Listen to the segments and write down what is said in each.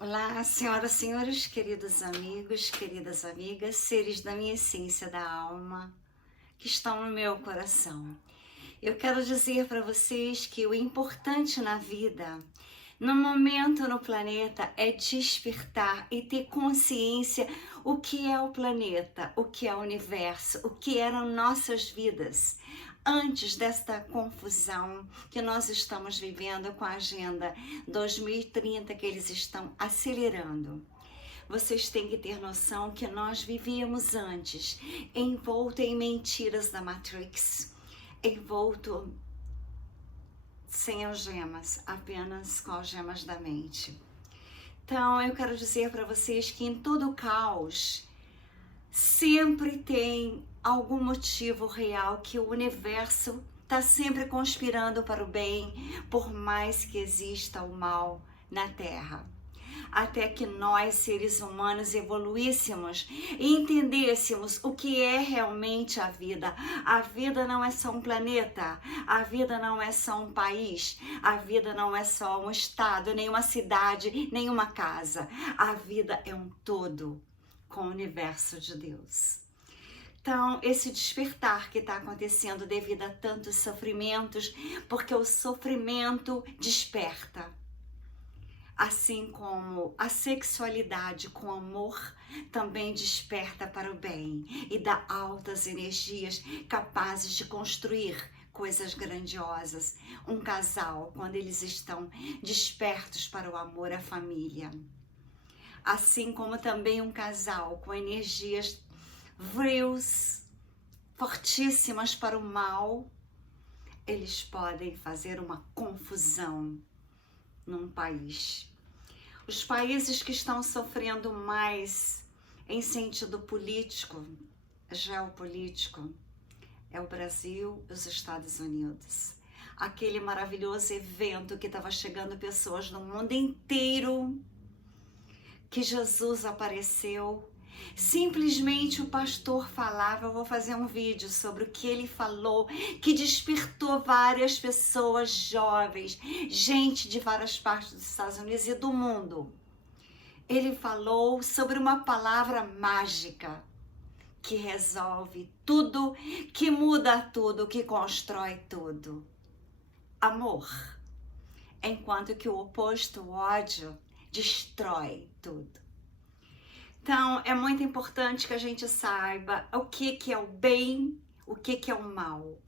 Olá, senhoras e senhores, queridos amigos, queridas amigas, seres da minha essência da alma que estão no meu coração. Eu quero dizer para vocês que o importante na vida, no momento no planeta, é despertar e ter consciência o que é o planeta, o que é o universo, o que eram nossas vidas antes desta confusão que nós estamos vivendo com a Agenda 2030 que eles estão acelerando. Vocês têm que ter noção que nós vivíamos antes envolto em mentiras da Matrix, envolto sem algemas, apenas com algemas da mente. Então eu quero dizer para vocês que em todo caos sempre tem algum motivo real, que o universo está sempre conspirando para o bem, por mais que exista o mal na Terra. Até que nós, seres humanos, evoluíssemos e entendêssemos o que é realmente a vida. A vida não é só um planeta, a vida não é só um país, a vida não é só um estado, nem uma cidade, nem uma casa. A vida é um todo com o universo de Deus. Então, esse despertar que está acontecendo devido a tantos sofrimentos, porque o sofrimento desperta. Assim como a sexualidade com amor também desperta para o bem e dá altas energias capazes de construir coisas grandiosas. Um casal, quando eles estão despertos para o amor à família. Assim como também um casal com energias virios, fortíssimas para o mal, eles podem fazer uma confusão num país. Os países que estão sofrendo mais em sentido político, geopolítico, é o Brasil e os Estados Unidos. Aquele maravilhoso evento que estava chegando pessoas do mundo inteiro, que Jesus apareceu. Simplesmente o pastor falava, eu vou fazer um vídeo sobre o que ele falou, que despertou várias pessoas jovens, gente de várias partes dos Estados Unidos e do mundo. Ele falou sobre uma palavra mágica que resolve tudo, que muda tudo, que constrói tudo. Amor. Enquanto que o oposto, o ódio, destrói tudo. Então, é muito importante que a gente saiba o que é o bem, o que é o mal.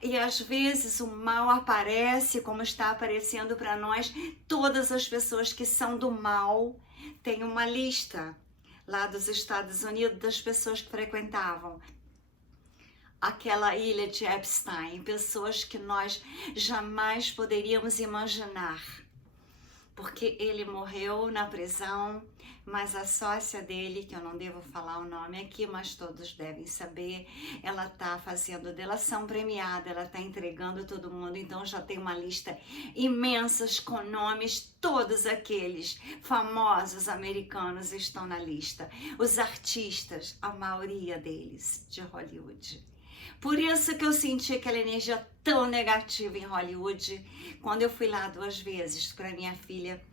E às vezes o mal aparece como está aparecendo para nós. Todas as pessoas que são do mal, tem uma lista lá dos Estados Unidos das pessoas que frequentavam aquela ilha de Epstein, pessoas que nós jamais poderíamos imaginar. Porque ele morreu na prisão, mas a sócia dele, que eu não devo falar o nome aqui, mas todos devem saber, ela está fazendo delação premiada, ela está entregando todo mundo, então já tem uma lista imensa com nomes, todos aqueles famosos americanos estão na lista, os artistas, a maioria deles de Hollywood. Por isso que eu senti aquela energia tão negativa em Hollywood, quando eu fui lá 2 vezes para minha filha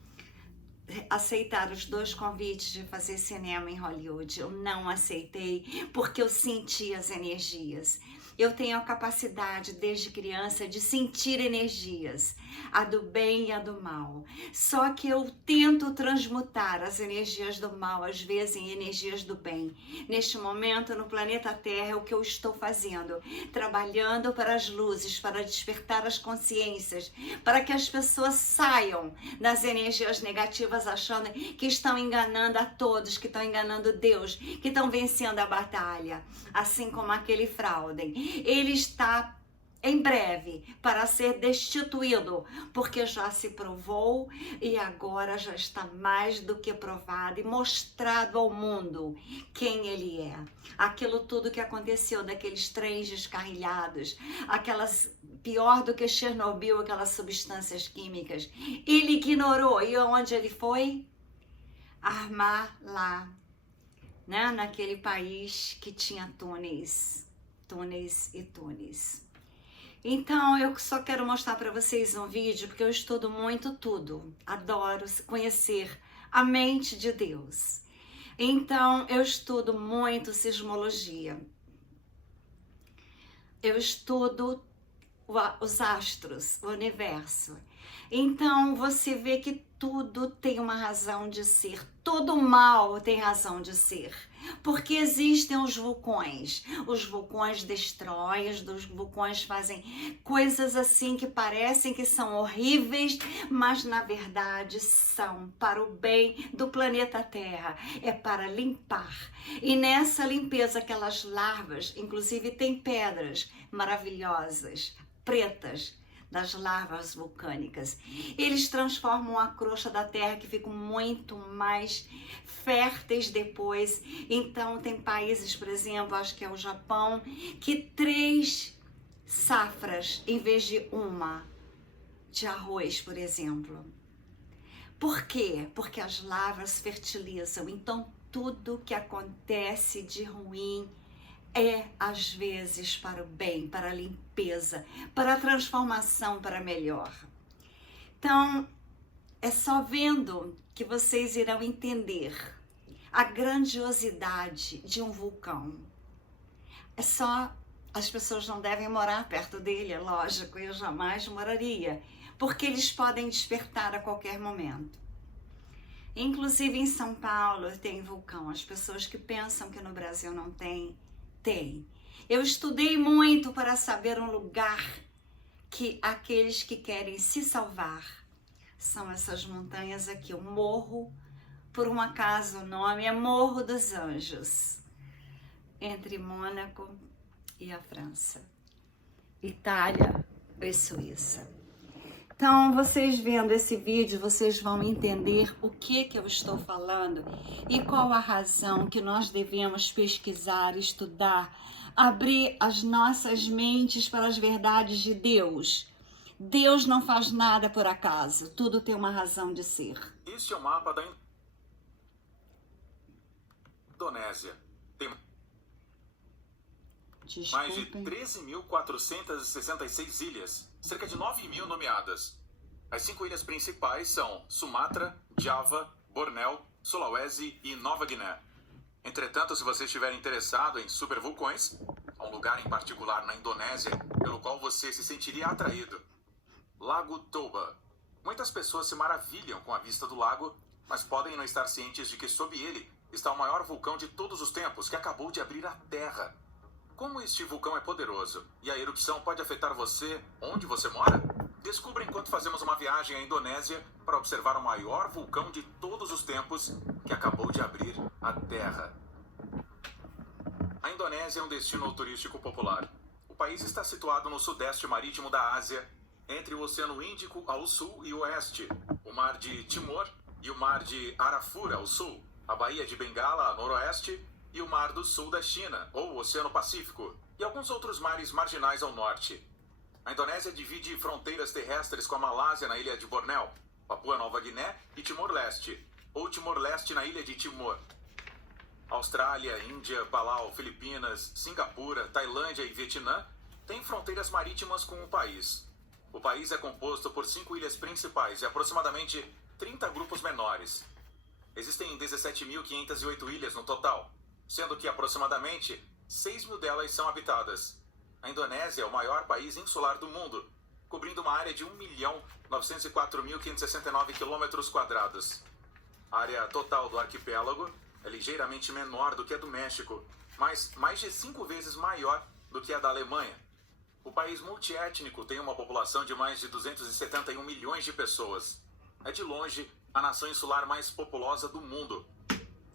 aceitar os 2 convites de fazer cinema em Hollywood. Eu não aceitei porque eu senti as energias. Eu tenho a capacidade desde criança de sentir energias, a do bem e a do mal. Só que eu tento transmutar as energias do mal, às vezes, em energias do bem. Neste momento, no planeta Terra, é o que eu estou fazendo, trabalhando para as luzes, para despertar as consciências, para que as pessoas saiam das energias negativas achando que estão enganando a todos, que estão enganando Deus, que estão vencendo a batalha, assim como aquele fraude. Ele está em breve para ser destituído, porque já se provou e agora já está mais do que provado e mostrado ao mundo quem ele é. Aquilo tudo que aconteceu daqueles trens descarrilhados, aquelas pior do que Chernobyl, aquelas substâncias químicas, ele ignorou. E onde ele foi? Armar lá, né? Naquele país que tinha túneis e túneis. Então, eu só quero mostrar para vocês um vídeo, porque eu estudo muito tudo. Adoro conhecer a mente de Deus. Então, eu estudo muito sismologia. Eu estudo os astros, o universo. Então, você vê que tudo tem uma razão de ser. Todo mal tem razão de ser. Porque existem os vulcões. Os vulcões destroem, os vulcões fazem coisas assim que parecem que são horríveis, mas na verdade são para o bem do planeta Terra. É para limpar. E nessa limpeza, aquelas larvas, inclusive tem pedras maravilhosas, pretas, das larvas vulcânicas. Eles transformam a crosta da terra, que ficam muito mais férteis depois. Então tem países, por exemplo, acho que é o Japão, que 3 safras em vez de uma de arroz, por exemplo. Por quê? Porque as lavras fertilizam. Então tudo que acontece de ruim é, às vezes, para o bem, para a limpeza, para a transformação, para melhor. Então, é só vendo que vocês irão entender a grandiosidade de um vulcão. É só, as pessoas não devem morar perto dele, é lógico, eu jamais moraria, porque eles podem despertar a qualquer momento. Inclusive em São Paulo tem vulcão. As pessoas que pensam que no Brasil não tem, tem. Eu estudei muito para saber um lugar que aqueles que querem se salvar são essas montanhas aqui. O morro, por um acaso o nome é Morro dos Anjos, entre Mônaco e a França, Itália e Suíça. Então, vocês vendo esse vídeo, vocês vão entender o que eu estou falando e qual a razão que nós devemos pesquisar, estudar, abrir as nossas mentes para as verdades de Deus. Deus não faz nada por acaso, tudo tem uma razão de ser. Este é o mapa da Indonésia. Tem mais de 13.466 ilhas, cerca de 9.000 nomeadas. As 5 ilhas principais são Sumatra, Java, Bornéu, Sulawesi e Nova Guiné. Entretanto, se você estiver interessado em supervulcões, há um lugar em particular na Indonésia pelo qual você se sentiria atraído. Lago Toba. Muitas pessoas se maravilham com a vista do lago, mas podem não estar cientes de que sob ele está o maior vulcão de todos os tempos, que acabou de abrir a Terra. Como este vulcão é poderoso e a erupção pode afetar você onde você mora? Descubra enquanto fazemos uma viagem à Indonésia para observar o maior vulcão de todos os tempos que acabou de abrir a Terra. A Indonésia é um destino turístico popular. O país está situado no sudeste marítimo da Ásia, entre o Oceano Índico ao sul e oeste, o Mar de Timor e o Mar de Arafura ao sul, a Baía de Bengala a noroeste e o Mar do Sul da China, ou o Oceano Pacífico, e alguns outros mares marginais ao norte. A Indonésia divide fronteiras terrestres com a Malásia na ilha de Bornéu, Papua Nova Guiné e Timor-Leste, ou Timor-Leste na ilha de Timor. Austrália, Índia, Palau, Filipinas, Singapura, Tailândia e Vietnã têm fronteiras marítimas com o país. O país é composto por 5 ilhas principais e aproximadamente 30 grupos menores. Existem 17.508 ilhas no total, sendo que aproximadamente 6.000 delas são habitadas. A Indonésia é o maior país insular do mundo, cobrindo uma área de 1.094.569 km². A área total do arquipélago é ligeiramente menor do que a do México, mas mais de 5 vezes maior do que a da Alemanha. O país multiétnico tem uma população de mais de 271 milhões de pessoas. É de longe a nação insular mais populosa do mundo.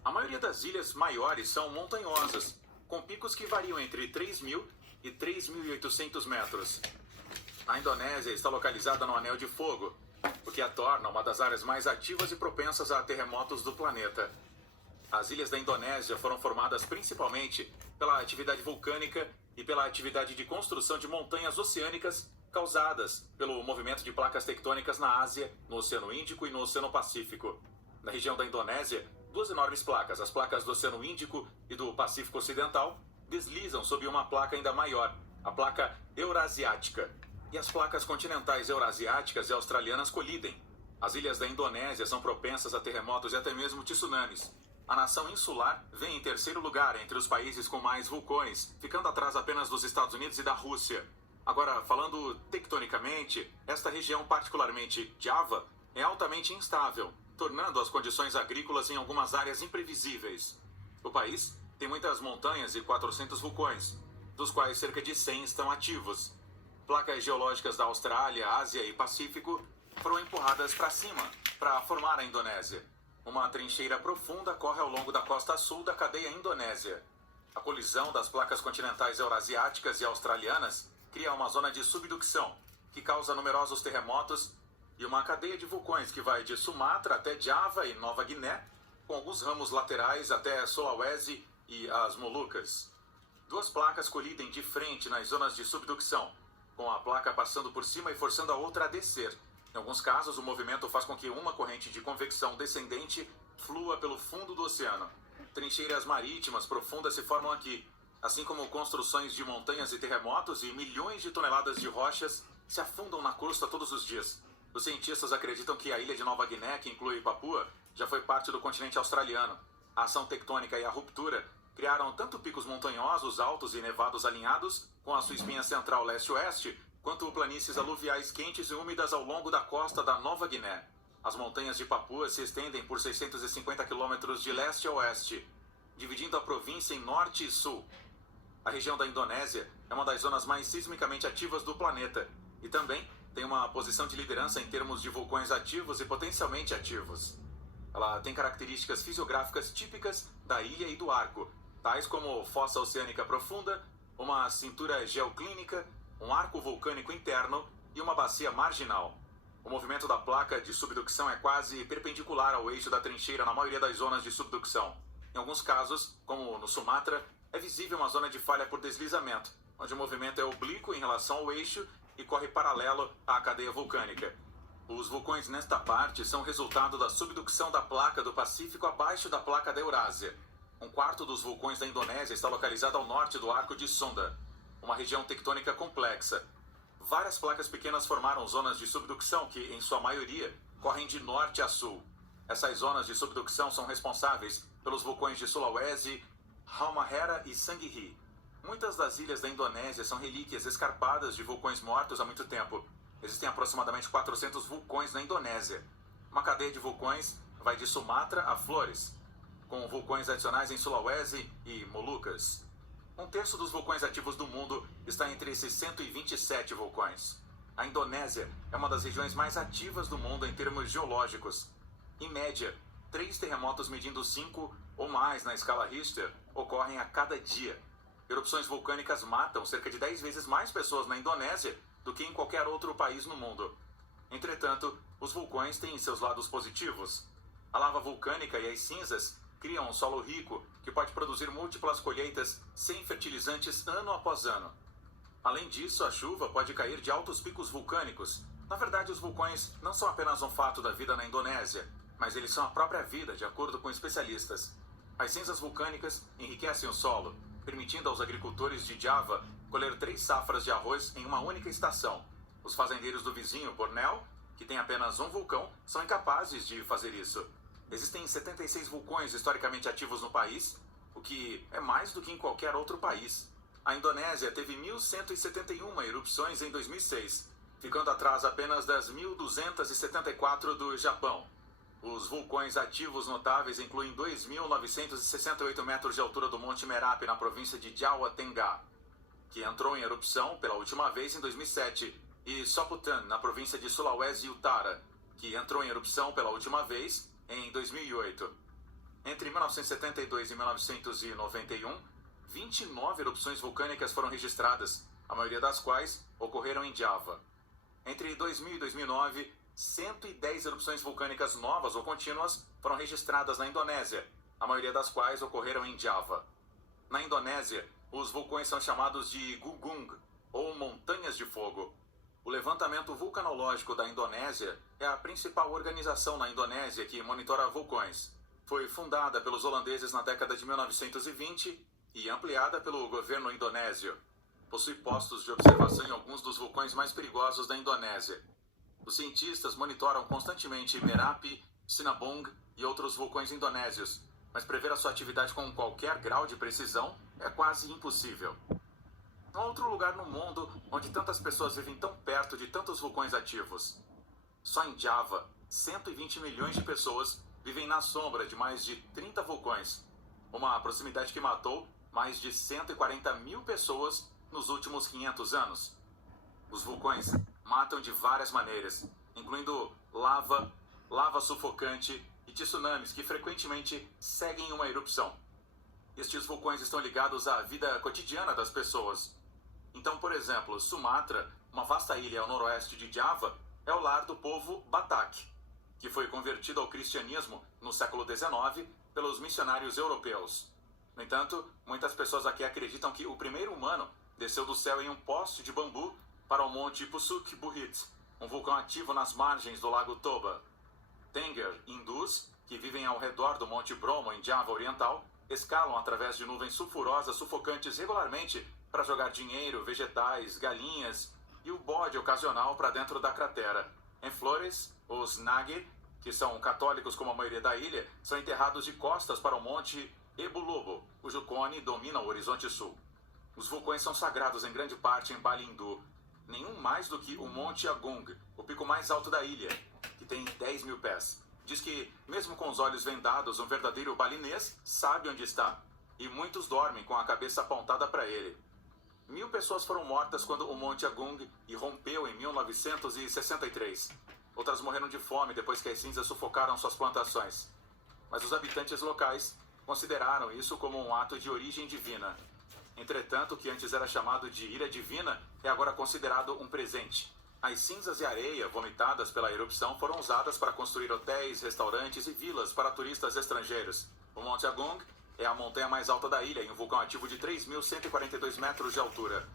A maioria das ilhas maiores são montanhosas, com picos que variam entre 3.000 e 3.800 metros. A Indonésia está localizada no Anel de Fogo, o que a torna uma das áreas mais ativas e propensas a terremotos do planeta. As ilhas da Indonésia foram formadas principalmente pela atividade vulcânica e pela atividade de construção de montanhas oceânicas causadas pelo movimento de placas tectônicas na Ásia, no Oceano Índico e no Oceano Pacífico. Na região da Indonésia, 2 enormes placas, as placas do Oceano Índico e do Pacífico Ocidental, deslizam sob uma placa ainda maior, a placa Eurasiática. E as placas continentais eurasiáticas e australianas colidem. As ilhas da Indonésia são propensas a terremotos e até mesmo tsunamis. A nação insular vem em terceiro lugar entre os países com mais vulcões, ficando atrás apenas dos Estados Unidos e da Rússia. Agora, falando tectonicamente, esta região, particularmente Java, é altamente instável, tornando as condições agrícolas em algumas áreas imprevisíveis. O país tem muitas montanhas e 400 vulcões, dos quais cerca de 100 estão ativos. Placas geológicas da Austrália, Ásia e Pacífico foram empurradas para cima para formar a Indonésia. Uma trincheira profunda corre ao longo da costa sul da cadeia Indonésia. A colisão das placas continentais eurasiáticas e australianas cria uma zona de subducção, que causa numerosos terremotos, e uma cadeia de vulcões que vai de Sumatra até Java e Nova Guiné, com alguns ramos laterais até Sulawesi e as Molucas. Duas placas colidem de frente nas zonas de subducção, com a placa passando por cima e forçando a outra a descer. Em alguns casos, o movimento faz com que uma corrente de convecção descendente flua pelo fundo do oceano. Trincheiras marítimas profundas se formam aqui, assim como construções de montanhas e terremotos, e milhões de toneladas de rochas se afundam na crosta todos os dias. Os cientistas acreditam que a ilha de Nova Guiné, que inclui Papua, já foi parte do continente australiano. A ação tectônica e a ruptura criaram tanto picos montanhosos, altos e nevados alinhados, com a sua espinha central leste-oeste, quanto planícies aluviais quentes e úmidas ao longo da costa da Nova Guiné. As montanhas de Papua se estendem por 650 quilômetros de leste a oeste, dividindo a província em norte e sul. A região da Indonésia é uma das zonas mais sismicamente ativas do planeta e também tem uma posição de liderança em termos de vulcões ativos e potencialmente ativos. Ela tem características fisiográficas típicas da ilha e do arco, tais como fossa oceânica profunda, uma cintura geoclínica, um arco vulcânico interno e uma bacia marginal. O movimento da placa de subducção é quase perpendicular ao eixo da trincheira na maioria das zonas de subducção. Em alguns casos, como no Sumatra, é visível uma zona de falha por deslizamento, onde o movimento é oblíquo em relação ao eixo e corre paralelo à cadeia vulcânica. Os vulcões nesta parte são resultado da subducção da placa do Pacífico abaixo da placa da Eurásia. Um quarto dos vulcões da Indonésia está localizado ao norte do Arco de Sunda, uma região tectônica complexa. Várias placas pequenas formaram zonas de subducção que, em sua maioria, correm de norte a sul. Essas zonas de subducção são responsáveis pelos vulcões de Sulawesi, Halmahera e Sangihe. Muitas das ilhas da Indonésia são relíquias escarpadas de vulcões mortos há muito tempo. Existem aproximadamente 400 vulcões na Indonésia. Uma cadeia de vulcões vai de Sumatra a Flores, com vulcões adicionais em Sulawesi e Molucas. Um terço dos vulcões ativos do mundo está entre esses 127 vulcões. A Indonésia é uma das regiões mais ativas do mundo em termos geológicos. Em média, 3 terremotos medindo 5 ou mais na escala Richter ocorrem a cada dia. Erupções vulcânicas matam cerca de 10 vezes mais pessoas na Indonésia do que em qualquer outro país no mundo. Entretanto, os vulcões têm seus lados positivos. A lava vulcânica e as cinzas criam um solo rico que pode produzir múltiplas colheitas sem fertilizantes ano após ano. Além disso, a chuva pode cair de altos picos vulcânicos. Na verdade, os vulcões não são apenas um fato da vida na Indonésia, mas eles são a própria vida, de acordo com especialistas. As cinzas vulcânicas enriquecem o solo, permitindo aos agricultores de Java colher 3 safras de arroz em uma única estação. Os fazendeiros do vizinho Bornéu, que tem apenas um vulcão, são incapazes de fazer isso. Existem 76 vulcões historicamente ativos no país, o que é mais do que em qualquer outro país. A Indonésia teve 1.171 erupções em 2006, ficando atrás apenas das 1.274 do Japão. Os vulcões ativos notáveis incluem 2.968 metros de altura do Monte Merapi, na província de Jawa Tengah, que entrou em erupção pela última vez em 2007, e Soputan, na província de Sulawesi Utara, que entrou em erupção pela última vez em 2008. Entre 1972 e 1991, 29 erupções vulcânicas foram registradas, a maioria das quais ocorreram em Java. Entre 2000 e 2009, 110 erupções vulcânicas novas ou contínuas foram registradas na Indonésia, a maioria das quais ocorreram em Java. Na Indonésia, os vulcões são chamados de Gugung, ou Montanhas de Fogo. O levantamento vulcanológico da Indonésia é a principal organização na Indonésia que monitora vulcões. Foi fundada pelos holandeses na década de 1920 e ampliada pelo governo indonésio. Possui postos de observação em alguns dos vulcões mais perigosos da Indonésia. Os cientistas monitoram constantemente Merapi, Sinabung e outros vulcões indonésios, mas prever a sua atividade com qualquer grau de precisão é quase impossível. Não há outro lugar no mundo onde tantas pessoas vivem tão perto de tantos vulcões ativos. Só em Java, 120 milhões de pessoas vivem na sombra de mais de 30 vulcões, uma proximidade que matou mais de 140 mil pessoas nos últimos 500 anos. Os vulcões matam de várias maneiras, incluindo lava, lava sufocante e tsunamis que frequentemente seguem uma erupção. Estes vulcões estão ligados à vida cotidiana das pessoas. Então, por exemplo, Sumatra, uma vasta ilha ao noroeste de Java, é o lar do povo Batak, que foi convertido ao cristianismo no século XIX pelos missionários europeus. No entanto, muitas pessoas aqui acreditam que o primeiro humano desceu do céu em um poste de bambu para o monte Pusuk Buhit, um vulcão ativo nas margens do lago Toba. Tenger hindus, que vivem ao redor do Monte Bromo em Java Oriental, escalam através de nuvens sulfurosas sufocantes regularmente para jogar dinheiro, vegetais, galinhas e o bode ocasional para dentro da cratera. Em Flores, os Nage, que são católicos como a maioria da ilha, são enterrados de costas para o Monte Ebulobo, cujo cone domina o horizonte sul. Os vulcões são sagrados em grande parte em Bali Hindu, nenhum mais do que o Monte Agung, o pico mais alto da ilha, que tem 10 mil pés. Diz que, mesmo com os olhos vendados, um verdadeiro balinês sabe onde está, e muitos dormem com a cabeça apontada para ele. 1000 pessoas foram mortas quando o Monte Agung irrompeu em 1963. Outras morreram de fome depois que as cinzas sufocaram suas plantações. Mas os habitantes locais consideraram isso como um ato de origem divina. Entretanto, o que antes era chamado de ira divina é agora considerado um presente. As cinzas e areia vomitadas pela erupção foram usadas para construir hotéis, restaurantes e vilas para turistas estrangeiros. O Monte Agung é a montanha mais alta da ilha, em um vulcão ativo de 3.142 metros de altura.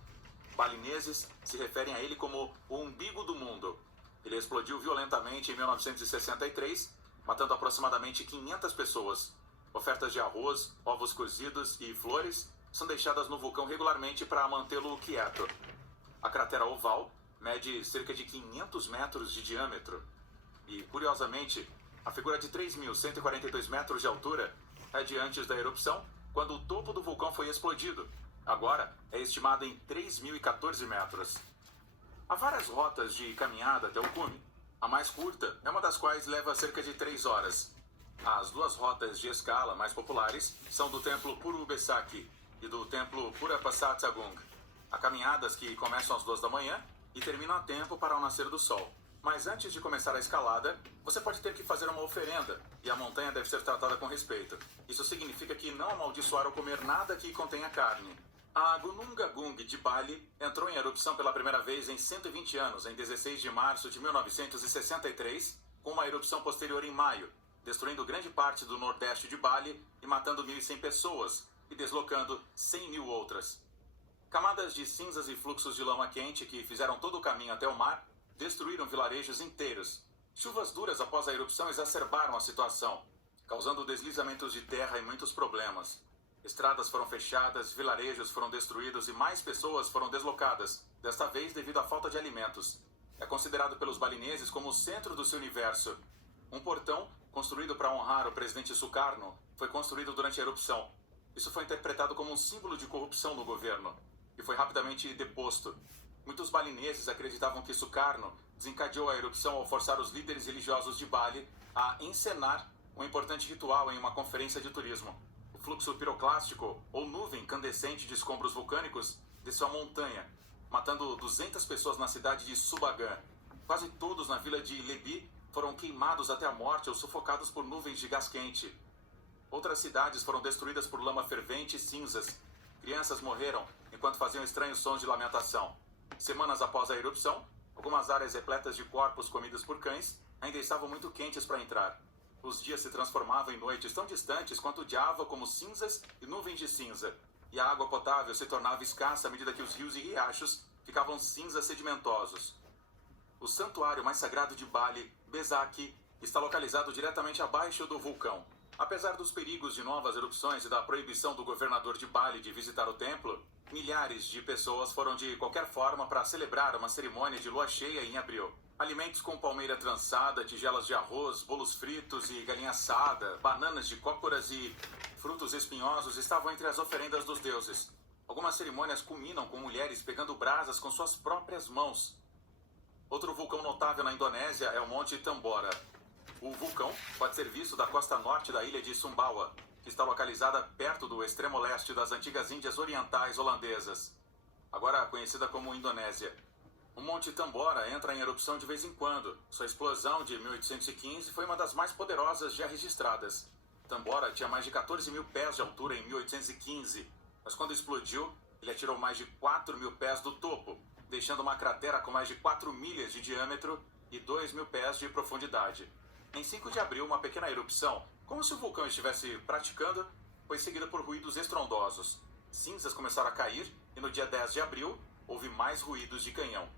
Balineses se referem a ele como o umbigo do mundo. Ele explodiu violentamente em 1963, matando aproximadamente 500 pessoas. Ofertas de arroz, ovos cozidos e flores são deixadas no vulcão regularmente para mantê-lo quieto. A cratera oval mede cerca de 500 metros de diâmetro. E, curiosamente, a figura de 3.142 metros de altura é de antes da erupção, quando o topo do vulcão foi explodido. Agora é estimada em 3.014 metros. Há várias rotas de caminhada até o cume. A mais curta é uma das quais leva cerca de 3 horas. As duas rotas de escala mais populares são do templo Puru Besaki e do templo Purapasat Agung. Há caminhadas que começam às 2 da manhã e terminam a tempo para o nascer do sol. Mas antes de começar a escalada, você pode ter que fazer uma oferenda, e a montanha deve ser tratada com respeito. Isso significa que não amaldiçoar ou comer nada que contenha carne. A Gunung Agung de Bali entrou em erupção pela primeira vez em 120 anos, em 16 de março de 1963, com uma erupção posterior em maio, destruindo grande parte do nordeste de Bali e matando 1.100 pessoas e deslocando 100 mil outras. Camadas de cinzas e fluxos de lama quente que fizeram todo o caminho até o mar destruíram vilarejos inteiros. Chuvas duras após a erupção exacerbaram a situação, causando deslizamentos de terra e muitos problemas. Estradas foram fechadas, vilarejos foram destruídos e mais pessoas foram deslocadas, desta vez devido à falta de alimentos. É considerado pelos balineses como o centro do seu universo. Um portão, construído para honrar o presidente Sukarno, foi construído durante a erupção. Isso foi interpretado como um símbolo de corrupção no governo, e foi rapidamente deposto. Muitos balineses acreditavam que Sukarno desencadeou a erupção ao forçar os líderes religiosos de Bali a encenar um importante ritual em uma conferência de turismo. O fluxo piroclástico, ou nuvem incandescente de escombros vulcânicos, desceu a montanha, matando 200 pessoas na cidade de Subagan. Quase todos na vila de Lebi foram queimados até a morte ou sufocados por nuvens de gás quente. Outras cidades foram destruídas por lama fervente e cinzas. Crianças morreram enquanto faziam estranhos sons de lamentação. Semanas após a erupção, algumas áreas repletas de corpos comidos por cães ainda estavam muito quentes para entrar. Os dias se transformavam em noites tão distantes quanto Java, como cinzas e nuvens de cinza. E a água potável se tornava escassa à medida que os rios e riachos ficavam cinzas sedimentosos. O santuário mais sagrado de Bali, Besaki, está localizado diretamente abaixo do vulcão. Apesar dos perigos de novas erupções e da proibição do governador de Bali de visitar o templo, milhares de pessoas foram de qualquer forma para celebrar uma cerimônia de lua cheia em abril. Alimentos com palmeira trançada, tigelas de arroz, bolos fritos e galinha assada, bananas de cócoras e frutos espinhosos estavam entre as oferendas dos deuses. Algumas cerimônias culminam com mulheres pegando brasas com suas próprias mãos. Outro vulcão notável na Indonésia é o Monte Tambora. O vulcão pode ser visto da costa norte da ilha de Sumbawa, que está localizada perto do extremo leste das antigas Índias Orientais holandesas, agora conhecida como Indonésia. O Monte Tambora entra em erupção de vez em quando. Sua explosão de 1815 foi uma das mais poderosas já registradas. Tambora tinha mais de 14 mil pés de altura em 1815, mas quando explodiu, ele atirou mais de 4 mil pés do topo, deixando uma cratera com mais de 4 milhas de diâmetro e 2 mil pés de profundidade. Em 5 de abril, uma pequena erupção, como se o vulcão estivesse praticando, foi seguida por ruídos estrondosos. Cinzas começaram a cair e no dia 10 de abril, houve mais ruídos de canhão.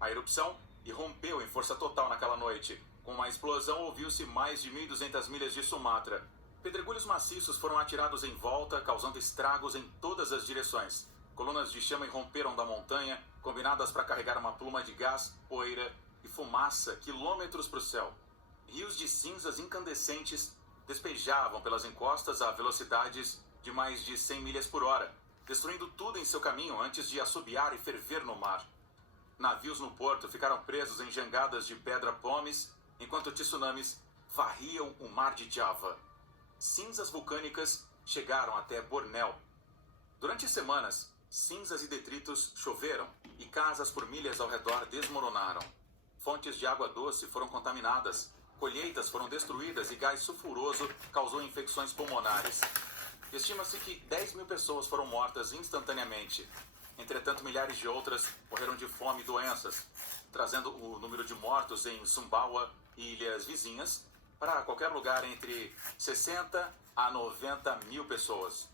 A erupção irrompeu em força total naquela noite. Com uma explosão, ouviu-se mais de 1.200 milhas de Sumatra. Pedregulhos maciços foram atirados em volta, causando estragos em todas as direções. Colunas de chama irromperam da montanha, combinadas para carregar uma pluma de gás, poeira e fumaça quilômetros para o céu. Rios de cinzas incandescentes despejavam pelas encostas a velocidades de mais de 100 milhas por hora, destruindo tudo em seu caminho antes de assobiar e ferver no mar. Navios no porto ficaram presos em jangadas de pedra-pomes, enquanto tsunamis varriam o mar de Java. Cinzas vulcânicas chegaram até Bornéu. Durante semanas, cinzas e detritos choveram e casas por milhas ao redor desmoronaram. Fontes de água doce foram contaminadas, colheitas foram destruídas e gás sulfuroso causou infecções pulmonares. Estima-se que 10 mil pessoas foram mortas instantaneamente. Entretanto, milhares de outras morreram de fome e doenças, trazendo o número de mortos em Sumbawa e ilhas vizinhas para qualquer lugar entre 60 a 90 mil pessoas.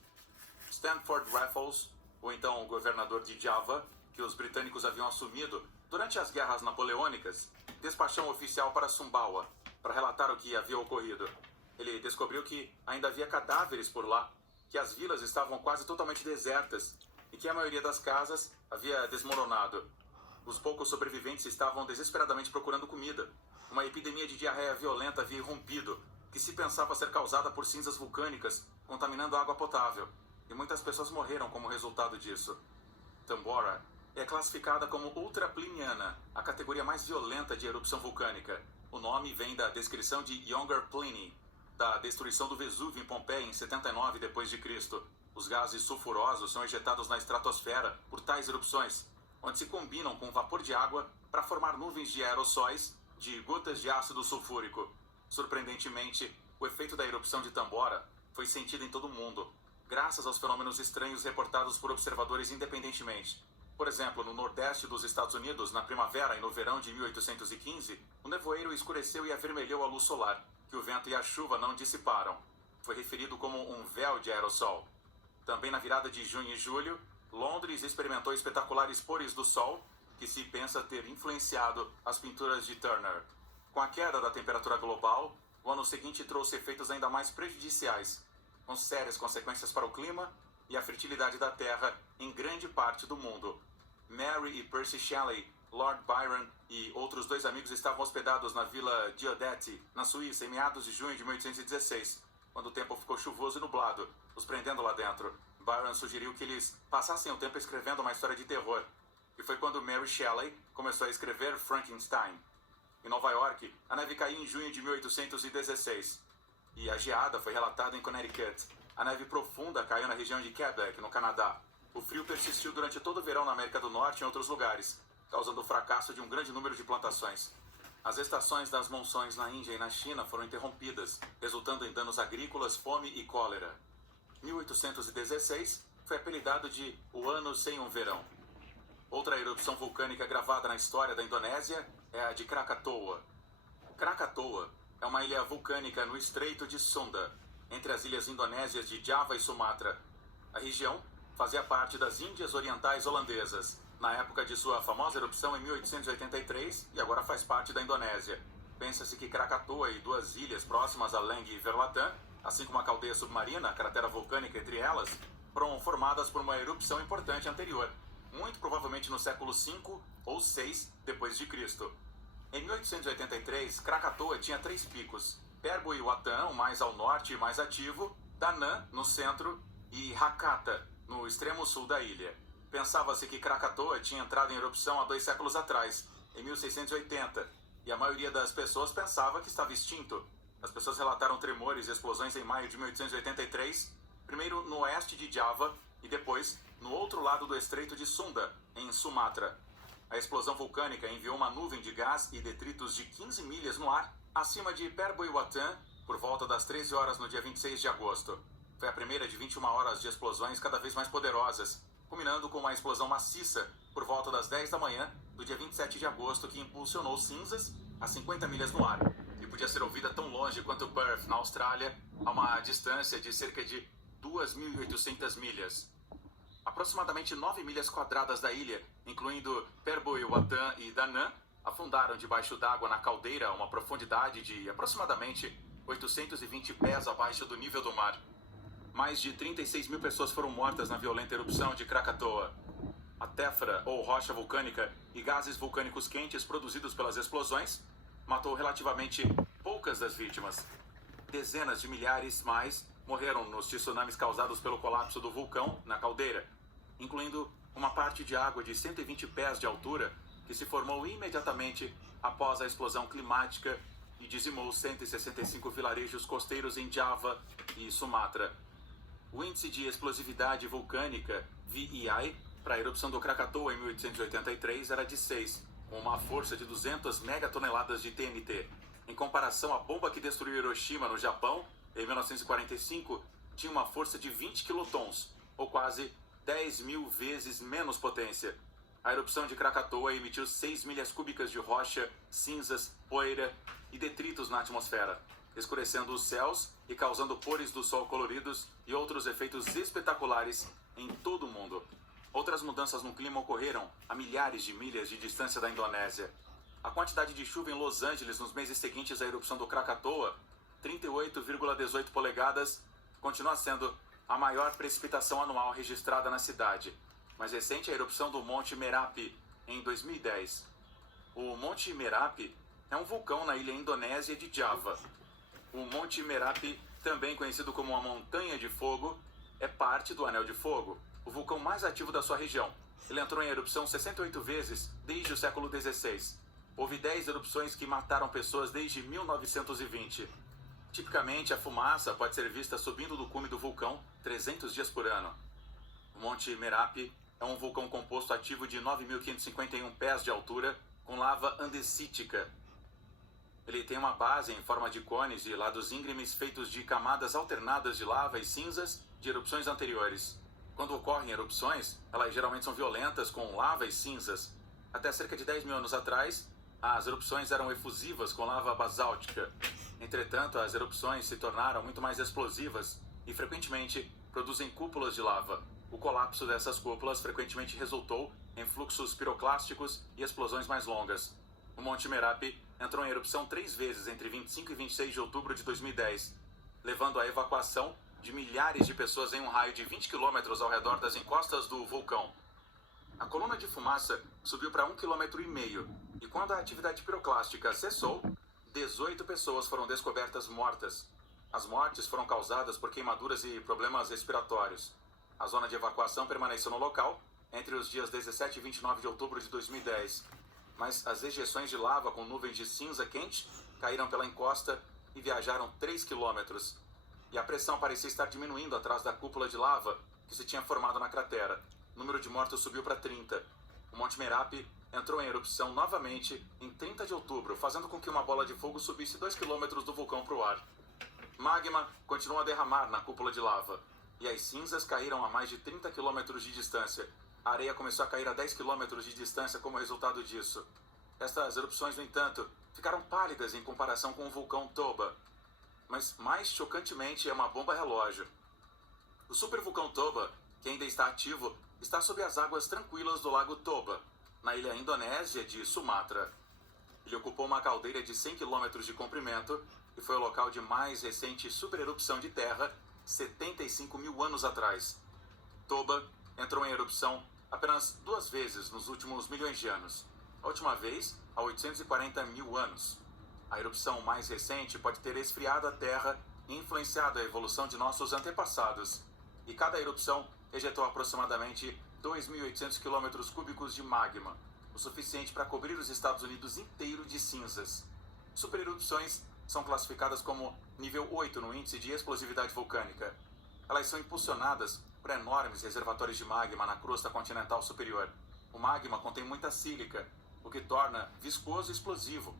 Stanford Raffles, ou então o governador de Java, que os britânicos haviam assumido durante as guerras napoleônicas, despachou um oficial para Sumbawa para relatar o que havia ocorrido. Ele descobriu que ainda havia cadáveres por lá, que as vilas estavam quase totalmente desertas e que a maioria das casas havia desmoronado. Os poucos sobreviventes estavam desesperadamente procurando comida. Uma epidemia de diarreia violenta havia irrompido, que se pensava ser causada por cinzas vulcânicas, contaminando a água potável. E muitas pessoas morreram como resultado disso. Tambora é classificada como ultrapliniana, a categoria mais violenta de erupção vulcânica. O nome vem da descrição de Younger Pliny, da destruição do Vesúvio em Pompeia em 79 d.C. Os gases sulfurosos são ejetados na estratosfera por tais erupções, onde se combinam com vapor de água para formar nuvens de aerossóis de gotas de ácido sulfúrico. Surpreendentemente, o efeito da erupção de Tambora foi sentido em todo o mundo, graças aos fenômenos estranhos reportados por observadores independentemente. Por exemplo, no nordeste dos Estados Unidos, na primavera e no verão de 1815, o nevoeiro escureceu e avermelhou a luz solar, que o vento e a chuva não dissiparam. Foi referido como um véu de aerossol. Também na virada de junho e julho, Londres experimentou espetaculares pores do sol, que se pensa ter influenciado as pinturas de Turner. Com a queda da temperatura global, o ano seguinte trouxe efeitos ainda mais prejudiciais, com sérias consequências para o clima e a fertilidade da terra em grande parte do mundo. Mary e Percy Shelley, Lord Byron e outros 2 amigos estavam hospedados na Vila Diodati, na Suíça, em meados de junho de 1816, quando o tempo ficou chuvoso e nublado, os prendendo lá dentro. Byron sugeriu que eles passassem o tempo escrevendo uma história de terror, e foi quando Mary Shelley começou a escrever Frankenstein. Em Nova York, a neve caiu em junho de 1816, e a geada foi relatada em Connecticut. A neve profunda caiu na região de Quebec, no Canadá. O frio persistiu durante todo o verão na América do Norte e em outros lugares, causando o fracasso de um grande número de plantações. As estações das monções na Índia e na China foram interrompidas, resultando em danos agrícolas, fome e cólera. 1816 foi apelidado de O Ano Sem um Verão. Outra erupção vulcânica gravada na história da Indonésia é a de Krakatoa. Krakatoa é uma ilha vulcânica no Estreito de Sunda, entre as ilhas indonésias de Java e Sumatra. A região fazia parte das Índias Orientais Holandesas, na época de sua famosa erupção em 1883, e agora faz parte da Indonésia. Pensa-se que Krakatoa e 2 ilhas próximas a Leng e Verlatan, assim como a caldeia submarina, a cratera vulcânica entre elas, foram formadas por uma erupção importante anterior, muito provavelmente no século V ou VI d.C. Em 1883, Krakatoa tinha 3 picos: Perbo e Watan, o mais ao norte e mais ativo, Danã, no centro, e Hakata, no extremo sul da ilha. Pensava-se que Krakatoa tinha entrado em erupção há 2 séculos atrás, em 1680, e a maioria das pessoas pensava que estava extinto. As pessoas relataram tremores e explosões em maio de 1883, primeiro no oeste de Java e depois no outro lado do estreito de Sunda, em Sumatra. A explosão vulcânica enviou uma nuvem de gás e detritos de 15 milhas no ar acima de Perbo e Watan por volta das 13 horas no dia 26 de agosto. Foi a primeira de 21 horas de explosões cada vez mais poderosas, culminando com uma explosão maciça por volta das 10 da manhã do dia 27 de agosto que impulsionou cinzas a 50 milhas no ar e podia ser ouvida tão longe quanto Perth, na Austrália, a uma distância de cerca de 2.800 milhas. Aproximadamente 9 milhas quadradas da ilha, incluindo Perbo e Watan e Danã, afundaram debaixo d'água na caldeira a uma profundidade de aproximadamente 820 pés abaixo do nível do mar. Mais de 36 mil pessoas foram mortas na violenta erupção de Krakatoa. A tefra, ou rocha vulcânica, e gases vulcânicos quentes produzidos pelas explosões matou relativamente poucas das vítimas. Dezenas de milhares mais morreram nos tsunamis causados pelo colapso do vulcão na caldeira, incluindo uma parte de água de 120 pés de altura que se formou imediatamente após a explosão climática e dizimou 165 vilarejos costeiros em Java e Sumatra. O índice de explosividade vulcânica, VEI, para a erupção do Krakatoa em 1883 era de 6, com uma força de 200 megatoneladas de TNT. Em comparação, a bomba que destruiu Hiroshima no Japão, em 1945, tinha uma força de 20 quilotons, ou quase 10 mil vezes menos potência. A erupção de Krakatoa emitiu 6 milhas cúbicas de rocha, cinzas, poeira e detritos na atmosfera, escurecendo os céus e causando pores do sol coloridos e outros efeitos espetaculares em todo o mundo. Outras mudanças no clima ocorreram a milhares de milhas de distância da Indonésia. A quantidade de chuva em Los Angeles nos meses seguintes à erupção do Krakatoa, 38,18 polegadas, continua sendo a maior precipitação anual registrada na cidade. Mais recente é a erupção do Monte Merapi, em 2010. O Monte Merapi é um vulcão na ilha indonésia de Java. O Monte Merapi, também conhecido como a Montanha de Fogo, é parte do Anel de Fogo, o vulcão mais ativo da sua região. Ele entrou em erupção 68 vezes desde o século XVI. Houve 10 erupções que mataram pessoas desde 1920. Tipicamente, a fumaça pode ser vista subindo do cume do vulcão 300 dias por ano. O Monte Merapi é um vulcão composto ativo de 9.551 pés de altura, com lava andesítica. Ele tem uma base em forma de cones e lados íngremes feitos de camadas alternadas de lava e cinzas de erupções anteriores. Quando ocorrem erupções, elas geralmente são violentas, com lava e cinzas. Até cerca de 10 mil anos atrás, as erupções eram efusivas com lava basáltica. Entretanto, as erupções se tornaram muito mais explosivas e frequentemente produzem cúpulas de lava. O colapso dessas cúpulas frequentemente resultou em fluxos piroclásticos e explosões mais longas. O Monte Merapi entrou em erupção 3 vezes entre 25 e 26 de outubro de 2010, levando à evacuação de milhares de pessoas em um raio de 20 quilômetros ao redor das encostas do vulcão. A coluna de fumaça subiu para 1,5 km e quando a atividade piroclástica cessou, 18 pessoas foram descobertas mortas. As mortes foram causadas por queimaduras e problemas respiratórios. A zona de evacuação permaneceu no local entre os dias 17 e 29 de outubro de 2010, mas as ejeções de lava com nuvens de cinza quente caíram pela encosta e viajaram 3 quilômetros. E a pressão parecia estar diminuindo atrás da cúpula de lava que se tinha formado na cratera. O número de mortos subiu para 30. O Monte Merapi entrou em erupção novamente em 30 de outubro, fazendo com que uma bola de fogo subisse 2 quilômetros do vulcão para o ar. Magma continuou a derramar na cúpula de lava, e as cinzas caíram a mais de 30 quilômetros de distância. A areia começou a cair a 10 quilômetros de distância como resultado disso. Estas erupções, no entanto, ficaram pálidas em comparação com o vulcão Toba. Mas, mais chocantemente, é uma bomba relógio. O supervulcão Toba, que ainda está ativo, está sob as águas tranquilas do lago Toba, na ilha indonésia de Sumatra. Ele ocupou uma caldeira de 100 km de comprimento e foi o local de mais recente supererupção de terra 75 mil anos atrás. Toba entrou em erupção apenas 2 vezes nos últimos milhões de anos. A última vez há 840 mil anos. A erupção mais recente pode ter esfriado a Terra e influenciado a evolução de nossos antepassados. E cada erupção ejetou aproximadamente 2.800 km cúbicos de magma, o suficiente para cobrir os Estados Unidos inteiro de cinzas. Supererupções são classificadas como nível 8 no índice de explosividade vulcânica. Elas são impulsionadas por enormes reservatórios de magma na crosta continental superior. O magma contém muita sílica, o que torna viscoso e explosivo,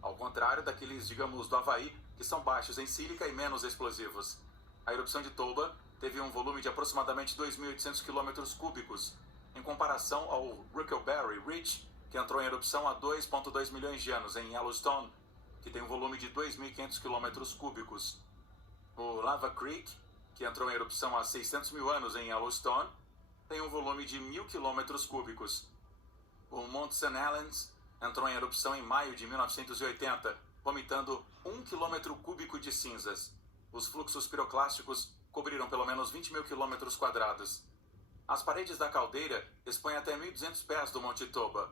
ao contrário daqueles, digamos, do Havaí, que são baixos em sílica e menos explosivos. A erupção de Toba teve um volume de aproximadamente 2.800 km cúbicos, em comparação ao Huckleberry Ridge, que entrou em erupção há 2,2 milhões de anos em Yellowstone, que tem um volume de 2.500 km cúbicos. O Lava Creek, que entrou em erupção há 600 mil anos em Yellowstone, tem um volume de 1.000 km cúbicos. O Mount St. Helens entrou em erupção em maio de 1980, vomitando 1 km cúbico de cinzas. Os fluxos piroclásticos cobriram pelo menos 20 mil quilômetros quadrados. As paredes da caldeira expõem até 1.200 pés do Monte Toba.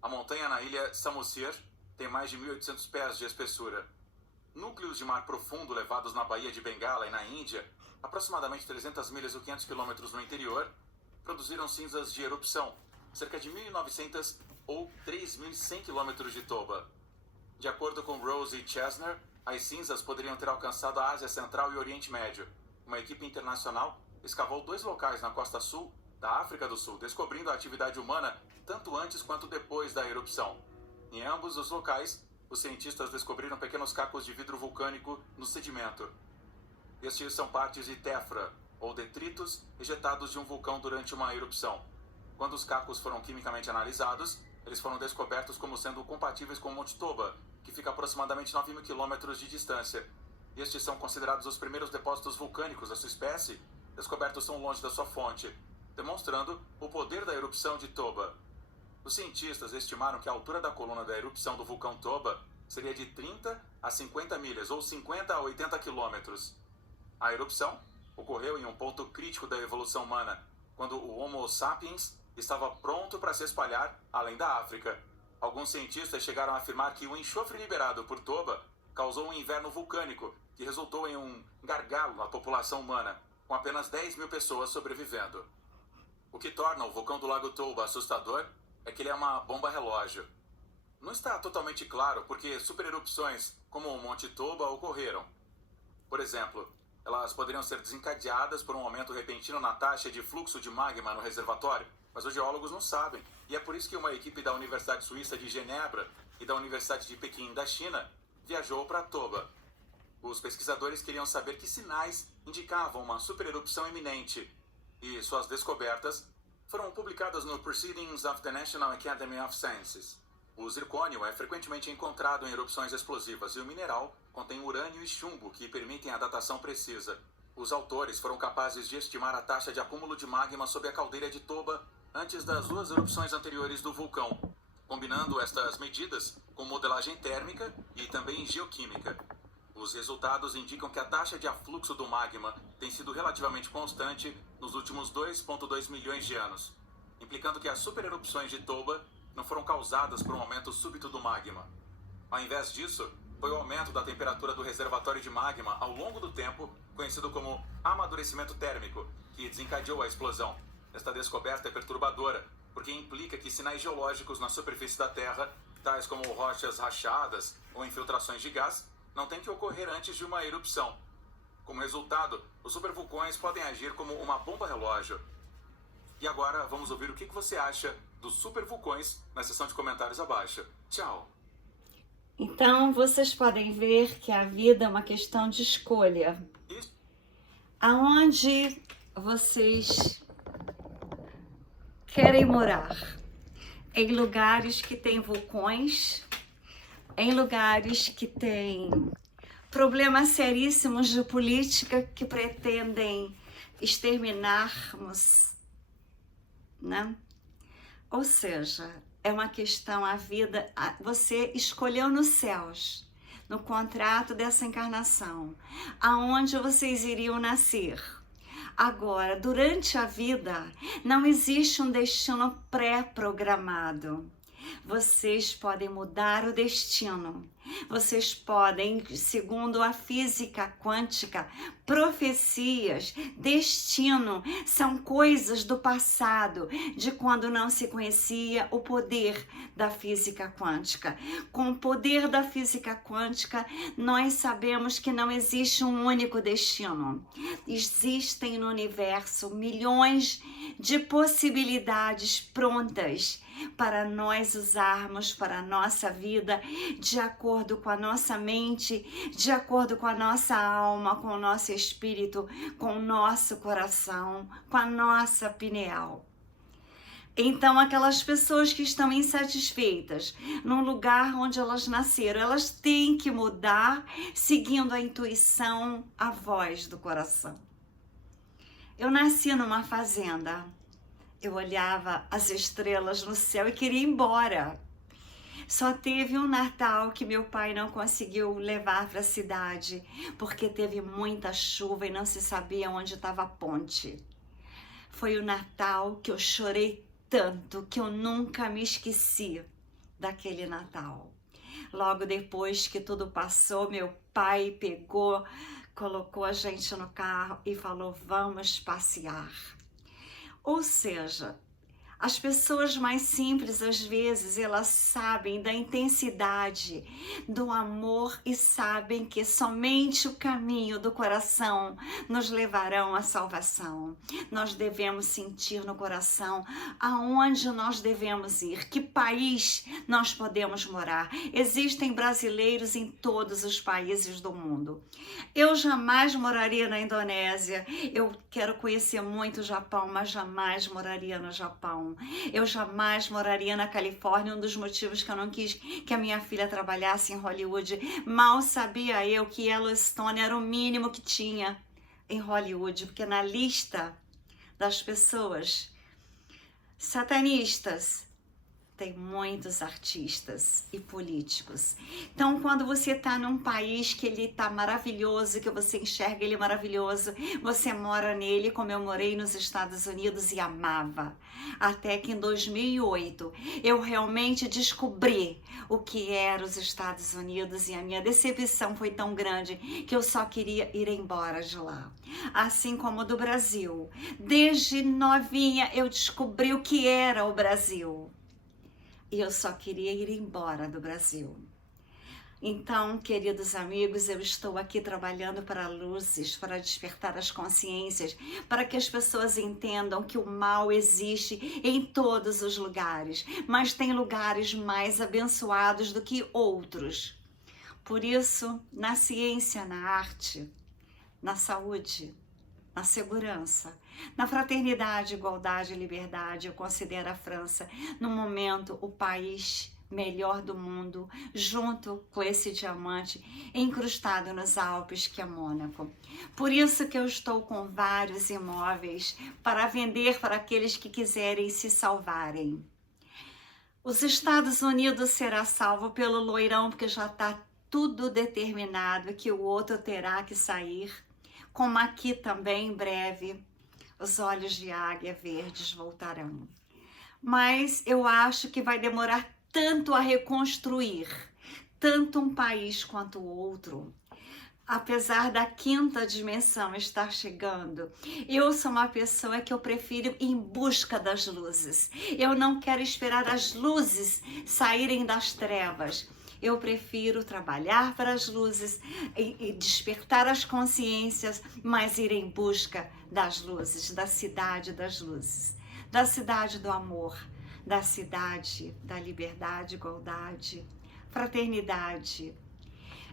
A montanha na ilha Samosir tem mais de 1.800 pés de espessura. Núcleos de mar profundo levados na Baía de Bengala e na Índia, aproximadamente 300 milhas ou 500 quilômetros no interior, produziram cinzas de erupção, cerca de 1.900 ou 3.100 quilômetros de Toba. De acordo com Rose e Chesner, as cinzas poderiam ter alcançado a Ásia Central e Oriente Médio. Uma equipe internacional escavou 2 locais na costa sul da África do Sul, descobrindo a atividade humana tanto antes quanto depois da erupção. Em ambos os locais, os cientistas descobriram pequenos cacos de vidro vulcânico no sedimento. Estes são partes de tefra, ou detritos, ejetados de um vulcão durante uma erupção. Quando os cacos foram quimicamente analisados, eles foram descobertos como sendo compatíveis com o Monte Toba, que fica a aproximadamente 9.000 quilômetros de distância. Estes são considerados os primeiros depósitos vulcânicos da sua espécie, descobertos tão longe da sua fonte, demonstrando o poder da erupção de Toba. Os cientistas estimaram que a altura da coluna da erupção do vulcão Toba seria de 30 a 50 milhas, ou 50 a 80 quilômetros. A erupção ocorreu em um ponto crítico da evolução humana, quando o Homo sapiens estava pronto para se espalhar além da África. Alguns cientistas chegaram a afirmar que o enxofre liberado por Toba causou um inverno vulcânico que resultou em um gargalo na população humana, com apenas 10 mil pessoas sobrevivendo. O que torna o vulcão do Lago Toba assustador é que ele é uma bomba relógio. Não está totalmente claro porque supererupções como o Monte Toba ocorreram. Por exemplo, elas poderiam ser desencadeadas por um aumento repentino na taxa de fluxo de magma no reservatório, mas os geólogos não sabem, e é por isso que uma equipe da Universidade Suíça de Genebra e da Universidade de Pequim, da China, viajou para Toba. Os pesquisadores queriam saber que sinais indicavam uma supererupção iminente, e suas descobertas foram publicadas no Proceedings of the National Academy of Sciences. O zircônio é frequentemente encontrado em erupções explosivas e o mineral contém urânio e chumbo que permitem a datação precisa. Os autores foram capazes de estimar a taxa de acúmulo de magma sob a caldeira de Toba antes das 2 erupções anteriores do vulcão, combinando estas medidas com modelagem térmica e também geoquímica. Os resultados indicam que a taxa de afluxo do magma tem sido relativamente constante nos últimos 2,2 milhões de anos, implicando que as supererupções de Toba não foram causadas por um aumento súbito do magma. Ao invés disso, foi o aumento da temperatura do reservatório de magma ao longo do tempo, conhecido como amadurecimento térmico, que desencadeou a explosão. Esta descoberta é perturbadora, porque implica que sinais geológicos na superfície da Terra, tais como rochas rachadas ou infiltrações de gás, não têm que ocorrer antes de uma erupção. Como resultado, os supervulcões podem agir como uma bomba relógio. E agora vamos ouvir o que você acha dos supervulcões na seção de comentários abaixo. Tchau! Então, vocês podem ver que a vida é uma questão de escolha. Aonde vocês querem morar? Em lugares que têm vulcões, em lugares que têm problemas seríssimos de política que pretendem exterminarmos, né? Ou seja, é uma questão, a vida, você escolheu nos céus, no contrato dessa encarnação, aonde vocês iriam nascer. Agora, durante a vida, não existe um destino pré-programado. Vocês podem mudar o destino. Vocês podem, segundo a física quântica, profecias, destino, são coisas do passado, de quando não se conhecia o poder da física quântica. Com o poder da física quântica, nós sabemos que não existe um único destino. Existem no universo milhões de possibilidades prontas para nós usarmos para a nossa vida, de acordo com a nossa mente, de acordo com a nossa alma, com o nosso espírito, com o nosso coração, com a nossa pineal. Então, aquelas pessoas que estão insatisfeitas no lugar onde elas nasceram, elas têm que mudar seguindo a intuição, a voz do coração. Eu nasci numa fazenda. Eu olhava as estrelas no céu e queria ir embora. Só teve um Natal que meu pai não conseguiu levar para a cidade, porque teve muita chuva e não se sabia onde estava a ponte. Foi o Natal que eu chorei tanto que eu nunca me esqueci daquele Natal. Logo depois que tudo passou, meu pai pegou, colocou a gente no carro e falou: vamos passear. Ou seja, as pessoas mais simples, às vezes, elas sabem da intensidade do amor e sabem que somente o caminho do coração nos levarão à salvação. Nós devemos sentir no coração aonde nós devemos ir, que país nós podemos morar. Existem brasileiros em todos os países do mundo. Eu jamais moraria na Indonésia. Eu quero conhecer muito o Japão, mas jamais moraria no Japão. Eu jamais moraria na Califórnia. Um dos motivos que eu não quis que a minha filha trabalhasse em Hollywood. Mal sabia eu que Yellowstone era o mínimo que tinha em Hollywood, porque na lista das pessoas satanistas tem muitos artistas e políticos. Então, quando você está num país que ele está maravilhoso, que você enxerga ele maravilhoso, você mora nele, como eu morei nos Estados Unidos e amava. Até que em 2008 eu realmente descobri o que era os Estados Unidos e a minha decepção foi tão grande que eu só queria ir embora de lá. Assim como do Brasil. Desde novinha eu descobri o que era o Brasil. E eu só queria ir embora do Brasil. Então, queridos amigos, eu estou aqui trabalhando para luzes, para despertar as consciências, para que as pessoas entendam que o mal existe em todos os lugares, mas tem lugares mais abençoados do que outros. Por isso, na ciência, na arte, na saúde, na segurança, na fraternidade, igualdade e liberdade, eu considero a França, no momento, o país melhor do mundo, junto com esse diamante incrustado nos Alpes, que é Mônaco. Por isso que eu estou com vários imóveis para vender para aqueles que quiserem se salvarem. Os Estados Unidos será salvo pelo loirão, porque já está tudo determinado que o outro terá que sair. Como aqui também, em breve, os olhos de águia verdes voltarão. Mas eu acho que vai demorar tanto a reconstruir, tanto um país quanto o outro. Apesar da quinta dimensão estar chegando, eu sou uma pessoa que eu prefiro ir em busca das luzes. Eu não quero esperar as luzes saírem das trevas. Eu prefiro trabalhar para as luzes e despertar as consciências, mas ir em busca das luzes, da cidade das luzes, da cidade do amor, da cidade da liberdade, igualdade, fraternidade.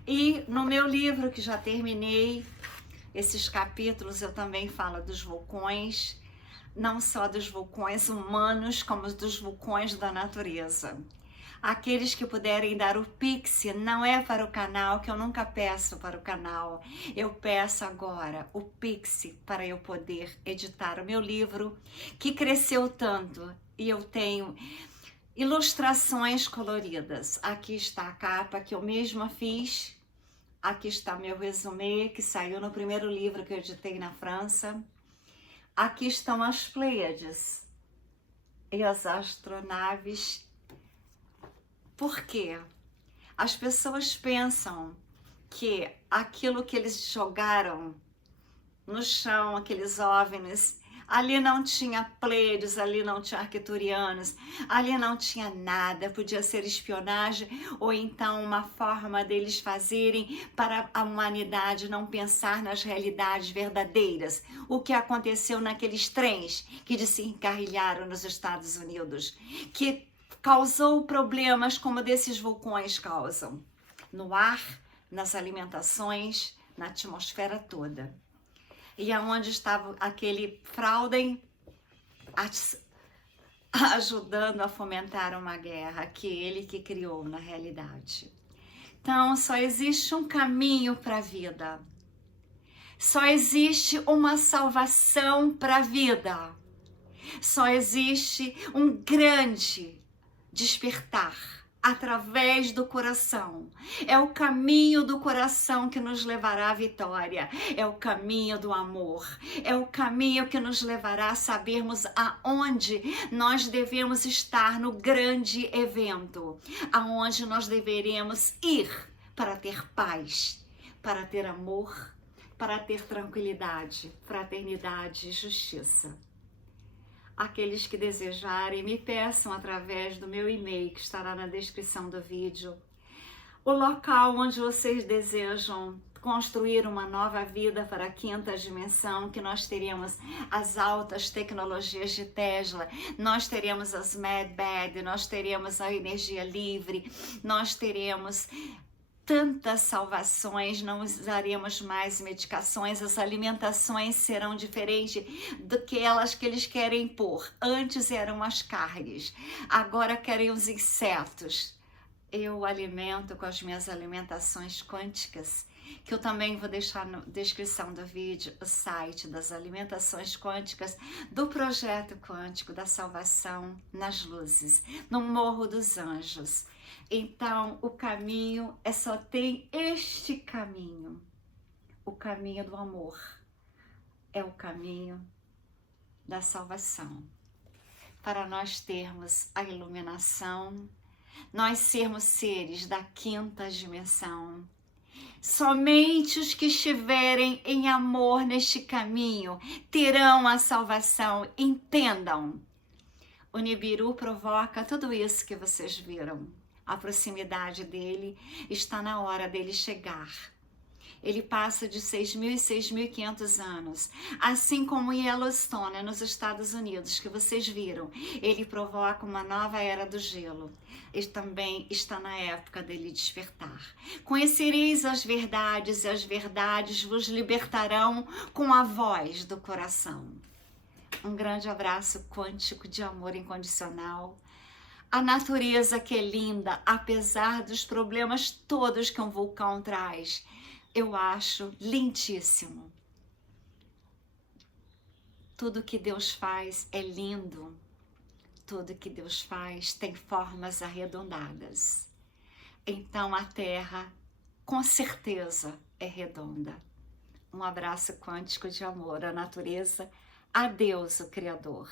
E no meu livro, que já terminei, esses capítulos eu também falo dos vulcões, não só dos vulcões humanos, como dos vulcões da natureza. Aqueles que puderem dar o Pix, não é para o canal, que eu nunca peço para o canal. Eu peço agora o Pix para eu poder editar o meu livro, que cresceu tanto. E eu tenho ilustrações coloridas. Aqui está a capa que eu mesma fiz. Aqui está meu resumê, que saiu no primeiro livro que eu editei na França. Aqui estão as Pleiades e as astronaves Por quê? As pessoas pensam que aquilo que eles jogaram no chão, aqueles OVNIs, ali não tinha Pleiades, ali não tinha arcturianos, ali não tinha nada, podia ser espionagem ou então uma forma deles fazerem para a humanidade não pensar nas realidades verdadeiras. O que aconteceu naqueles trens que desencarrilharam nos Estados Unidos, que causou problemas como desses vulcões causam, no ar, nas alimentações, na atmosfera toda. E aonde estava aquele Frauden ajudando a fomentar uma guerra que ele que criou na realidade. Então, só existe um caminho para a vida. Só existe uma salvação para a vida. Só existe um grande despertar através do coração. É o caminho do coração que nos levará à vitória. É o caminho do amor. É o caminho que nos levará a sabermos aonde nós devemos estar no grande evento, aonde nós deveremos ir para ter paz, para ter amor, para ter tranquilidade, fraternidade e justiça. Aqueles que desejarem, me peçam através do meu e-mail, que estará na descrição do vídeo, o local onde vocês desejam construir uma nova vida para a quinta dimensão, que nós teríamos as altas tecnologias de Tesla, nós teremos as MedBed, nós teremos a energia livre, nós teremos tantas salvações, não usaremos mais medicações, as alimentações serão diferentes do que elas que eles querem pôr. Antes eram as carnes, agora querem os insetos. Eu alimento com as minhas alimentações quânticas, que eu também vou deixar na descrição do vídeo o site das alimentações quânticas do Projeto Quântico da Salvação nas Luzes, no Morro dos Anjos. Então, o caminho só tem este caminho, o caminho do amor, é o caminho da salvação, para nós termos a iluminação, nós sermos seres da quinta dimensão. Somente os que estiverem em amor neste caminho terão a salvação, entendam. O Nibiru provoca tudo isso que vocês viram. A proximidade dele está na hora dele chegar. Ele passa de 6.000 e 6.500 anos. Assim como em Yellowstone, nos Estados Unidos, que vocês viram, ele provoca uma nova era do gelo. Ele também está na época dele despertar. Conhecereis as verdades e as verdades vos libertarão com a voz do coração. Um grande abraço quântico de amor incondicional. A natureza que é linda, apesar dos problemas todos que um vulcão traz, eu acho lindíssimo. Tudo que Deus faz é lindo. Tudo que Deus faz tem formas arredondadas. Então a Terra, com certeza, é redonda. Um abraço quântico de amor à natureza, a Deus, o Criador.